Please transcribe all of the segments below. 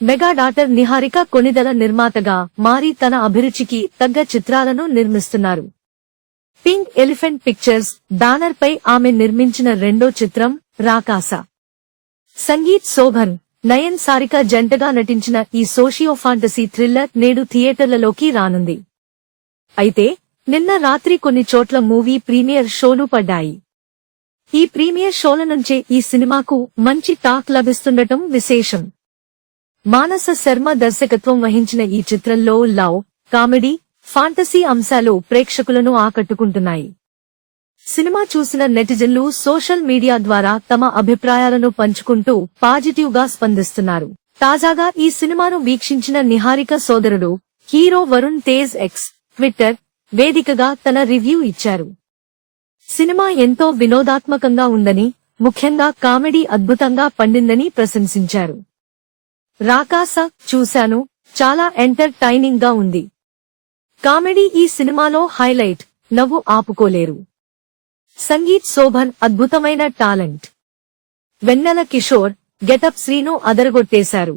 Mega daughter Niharika Konidela నిర్మాతగా మారి తన అభిరుచికి తగ్గ చిత్రాలను నిర్మిస్తున్నారు. పింక్ ఎలిఫెంట్ పిక్చర్స్ బ్యానర్ పై ఆమె నిర్మించిన రెండో చిత్రం రాకాస. సంగీత్ శోభన్, నయన్ సారిక జంటగా నటించిన ఈ సోషియో ఫాంటసీ థ్రిల్లర్ నేడు థియేటర్లలోకి రానుంది. అయితే నిన్న రాత్రి కొన్ని చోట్ల మూవీ ప్రీమియర్ షోలు పడ్డాయి. ఈ ప్రీమియర్ షోల నుంచే ఈ సినిమాకు మంచి టాక్ లభిస్తుండటం విశేషం. మానస శర్మ దర్శకత్వం వహించిన ఈ చిత్రంలో లవ్, కామెడీ, ఫాంటసీ అంశాలు ప్రేక్షకులను ఆకట్టుకుంటున్నాయి. సినిమా చూసిన నెటిజన్లు సోషల్ మీడియా ద్వారా తమ అభిప్రాయాలను పంచుకుంటూ పాజిటివ్ గా స్పందిస్తున్నారు. తాజాగా ఈ సినిమాను వీక్షించిన నిహారిక సోదరుడు hero Varun Tej X Twitter వేదికగా తన రివ్యూ ఇచ్చారు. సినిమా ఎంతో వినోదాత్మకంగా ఉందని, ముఖ్యంగా కామెడీ అద్భుతంగా పండిందని ప్రశంసించారు. రాకాస చూశాను, చాలా ఎంటర్టైనింగ్ గా ఉంది. కామెడీ ఈ సినిమాలో హైలైట్, నవ్వు ఆపుకోలేరు. సంగీత్ శోభన్ అద్భుతమైన టాలెంట్. వెన్నెల కిషోర్ గెటప్ శ్రీను అదరగొట్టేశారు.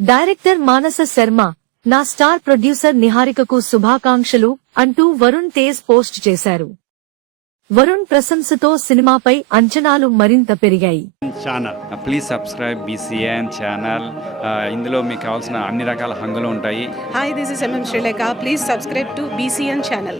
డైరెక్టర్ మానస శర్మ, నా స్టార్ ప్రొడ్యూసర్ నిహారికకు శుభాకాంక్షలు అంటూ వరుణ్ తేజ్ పోస్ట్ చేశారు. వరుణ్ ప్రశంసతో సినిమాపై అంచనాలు మరింత పెరిగాయి. Please subscribe BCN channel. ఇందులో మీకు కావాల్సిన అన్ని రకాల హంగులు ఉంటాయి. Hi, this is MM Sri Lanka. Please subscribe to BCN channel.